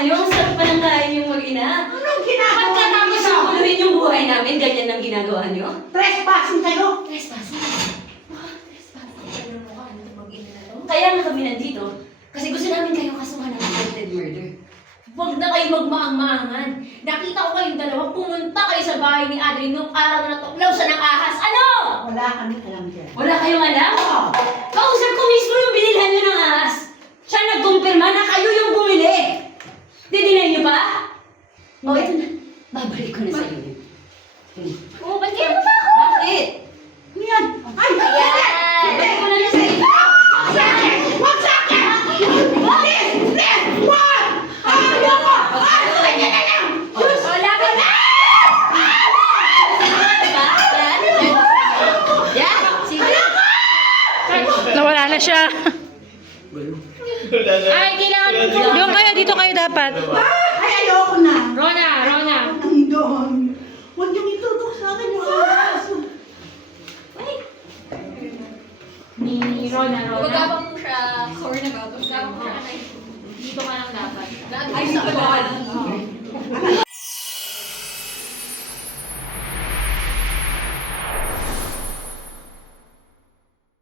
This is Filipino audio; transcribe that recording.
nyo? Ang sarap pa ng kain yung mag-ina. Anong ginagawa Pagkatapos niyo? sumuluhin yung buhay namin, ganyan ang ginagawa nyo? Trespassing kayo? Trespassing? Trespassing? Ano mo ka? Ano mag-ina na to? Kaya nga kami nandito. Kasi gusto namin kayong kasuhan ng attempted murder. Huwag na kayo magmaang-maangan. Nakita ko kayong dalawa, pumunta kayo sa bahay ni Adrian nung araw na tuklaw siya ng ahas. Ano? Wala kami alam dyan. Wala kayong alam? Oo. Kausap ko mismo yung binilhan nyo ng ahas. Siya nagkumpirma na kayo yung bumili. Didinay nyo pa? O, ito na. Babalik ko na sa inyo. Oo, ba't kayo ba ako? Bakit? Ano yan? Ay! Babalik ko na sa inyo. Wag sa akin! Wag sa akin! Please! Please! Wag! Ayoko! Ganyan na lang! Wala ka na! Yan. Sige. Nawala na siya. Ay, kailangan mo. Doon kayo, dito kayo dapat. Ay, ayoko na! Rona, Rona. Ang doon. Huwag niyong itutok sa akin yung ahas. Ni Rona, Rona. Magabang mo siya. Sorry na ba? Magabang mo siya. Dito ka lang dapat. Ay, sa